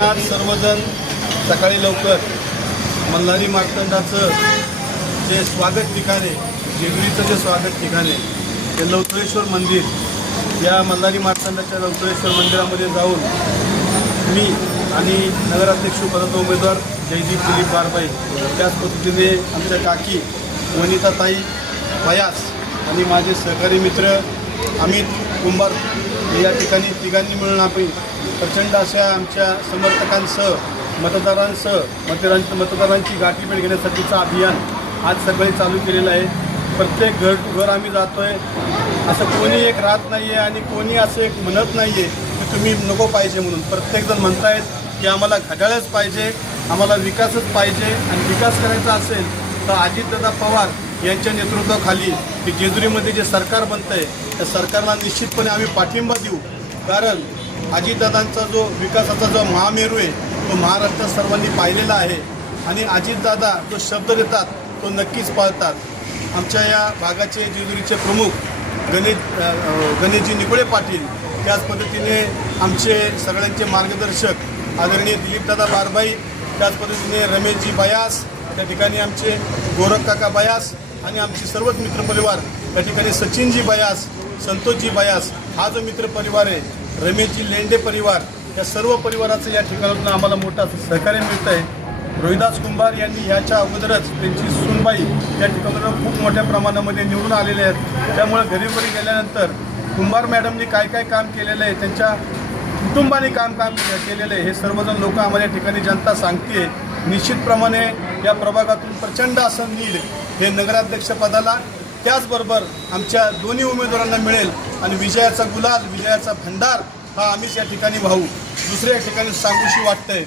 सर्वजण. सकाळी लवकर मल्हारी मार्तंडाचं जे स्वागत ठिकाण आहे जेजुरीचं जे स्वागत ठिकाण आहे ते लवथळेश्वर मंदिर या मल्हारी मार्तंडाच्या लवथळेश्वर मंदिरामध्ये जाऊन मी आणि नगराध्यक्ष परत उमेदवार जयदीप दिलीप बारबाई त्याच पद्धतीने आमच्या काकी वनिताताई वयास आणि माझे सहकारी मित्र अमित कुंभार या ठिकाणी तिघांनी मिळून आपण प्रचंड अशा आमच्या समर्थकांसह मतदारांसह मतदारांची मतदारांची गाठीभेट घेण्यासाठीचं अभियान आज सकाळी चालू केलेलं आहे. प्रत्येक घर टू घर आम्ही जातो आहे असं कोणी एक राहत नाही आहे आणि कोणी असं एक म्हणत नाही आहे की तुम्ही नको पाहिजे म्हणून. प्रत्येकजण म्हणतायत की आम्हाला घड्याळच पाहिजे आम्हाला विकासच पाहिजे आणि विकास करायचा असेल तर अजितदादा पवार यांच्या नेतृत्वाखाली की जेजुरीमध्ये जे सरकार बनतं आहे त्या सरकारला निश्चितपणे आम्ही पाठिंबा देऊ. कारण अजितदादांचा जो विकासाचा जो महामेरू आहे तो महाराष्ट्रात सर्वांनी पाहिलेला आहे. आणि अजितदादा जो शब्द देतात तो नक्कीच पाळतात. आमच्या या भागाचे जेजुरीचे प्रमुख गणेश गणेशजी निकुळे पाटील त्याच पद्धतीने आमचे सगळ्यांचे मार्गदर्शक आदरणीय दिलीपदादा बारबाई त्याच पद्धतीने रमेशजी बयास त्या ठिकाणी आमचे गोरख काका बयास आणि आमचे सर्वच मित्रपरिवार त्या ठिकाणी सचिनजी बयास संतोषजी बयास हा जो मित्रपरिवार आहे रमेशजी लेंडे परिवार या सर्व परिवाराचं या ठिकाणातून आम्हाला मोठा सहकार्य मिळतं आहे रोहिदास कुंभार यांनी ह्याच्या अगोदरच त्यांची सुनबाई या ठिकाणावर खूप मोठ्या प्रमाणामध्ये निवडून आलेले आहेत. त्यामुळे घरी घरी गेल्यानंतर कुंभार मॅडमनी काय काय काम केलेलं आहे त्यांच्या कुटुंबाने काम काम केलेलं आहे हे सर्वजण लोक आम्हाला या ठिकाणी जनता सांगते निश्चितप्रमाणे या प्रभागातून प्रचंड असं नीड हे नगराध्यक्षपदाला त्याचबरोबर आमच्या दोन्ही उमेदवारांना मिळेल आणि विजयाचा गुलाल विजयाचा भंडार हा आम्हीच या ठिकाणी वाहू. दुसऱ्या ठिकाणी सांगूशी वाटतंय.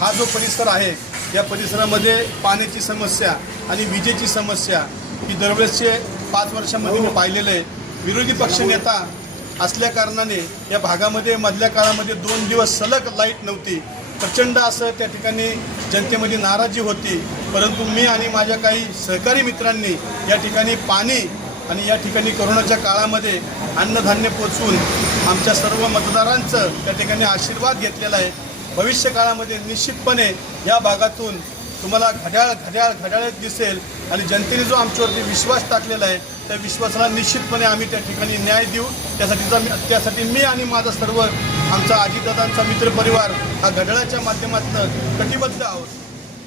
हा जो परिसर आहे या परिसरामध्ये पाण्याची समस्या आणि विजेची समस्या ही दरवेळेसचे पाच वर्षामध्ये मी पाहिलेलं आहे. विरोधी पक्षनेता असल्या कारणाने या भागामध्ये मधल्या काळामध्ये दोन दिवस सलग लाइट नव्हती. प्रचंड असं त्या ठिकाणी जनतेमध्ये नाराजी होती. परंतु मी आणि माझ्या काही सहकारी मित्रांनी या ठिकाणी पाणी आणि या ठिकाणी कोरोनाच्या काळामध्ये अन्नधान्य पोचवून आमच्या सर्व मतदारांचं त्या ठिकाणी आशीर्वाद घेतलेला आहे. भविष्य काळामध्ये निश्चितपणे या भागातून तुम्हाला घड्याळ घड्याळ घड्याळच दिसेल आणि जनतेने जो आमच्यावरती विश्वास टाकलेला आहे त्या विश्वासाला निश्चितपणे आम्ही त्या ठिकाणी न्याय देऊ. त्यासाठीचा मी त्यासाठी मी आणि माझा सर्व आमचा आजीदादांचा मित्रपरिवार हा घड्याळाच्या माध्यमातून कटिबद्ध आहोत.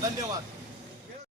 धन्यवाद.